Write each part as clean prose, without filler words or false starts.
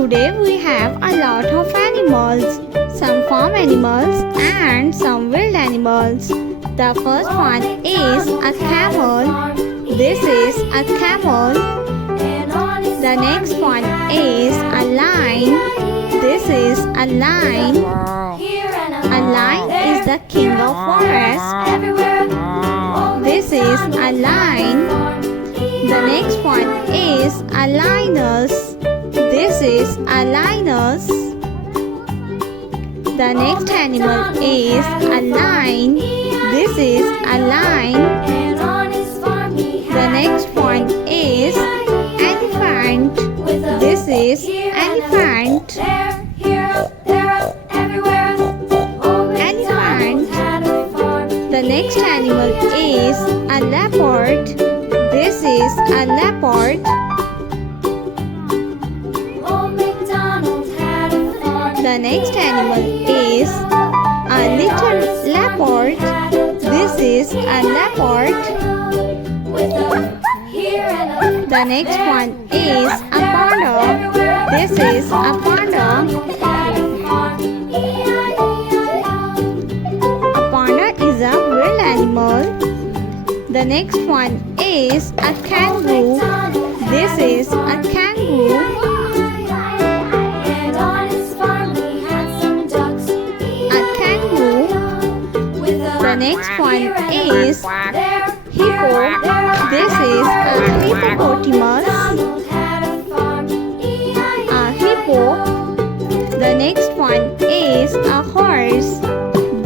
Today we have a lot of animals, some farm animals and some wild animals. The first one is a camel. This is a camel. The next one is a lion. This is a lion. A lion is the king of forest. This is a lion. The next one is a lioness. This is a lioness. The next animal is a lion. This is a lion. The next one is elephant. This is elephant. Elephant. The next animal is a leopard. This is a leopard. The next animal is a little leopard. This is a leopard. The next one is a panda. This is a panda. A panda is a wild animal. The next one is a kangaroo. This is a kangaroo. The next one is hippo. This is a hippopotamus. A hippo. The next one is a horse.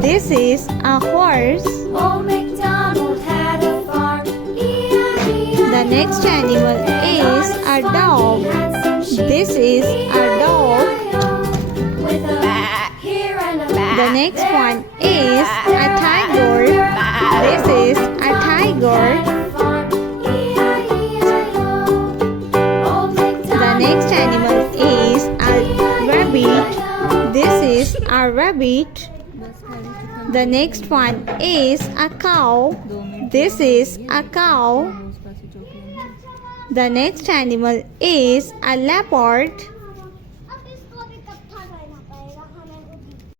This is a horse. The next animal is a dog. This is a dog. The next one is a tiger. This is a tiger. The next animal is a rabbit. This is a rabbit. The next one is a cow. This is a cow. The next animal is a leopard.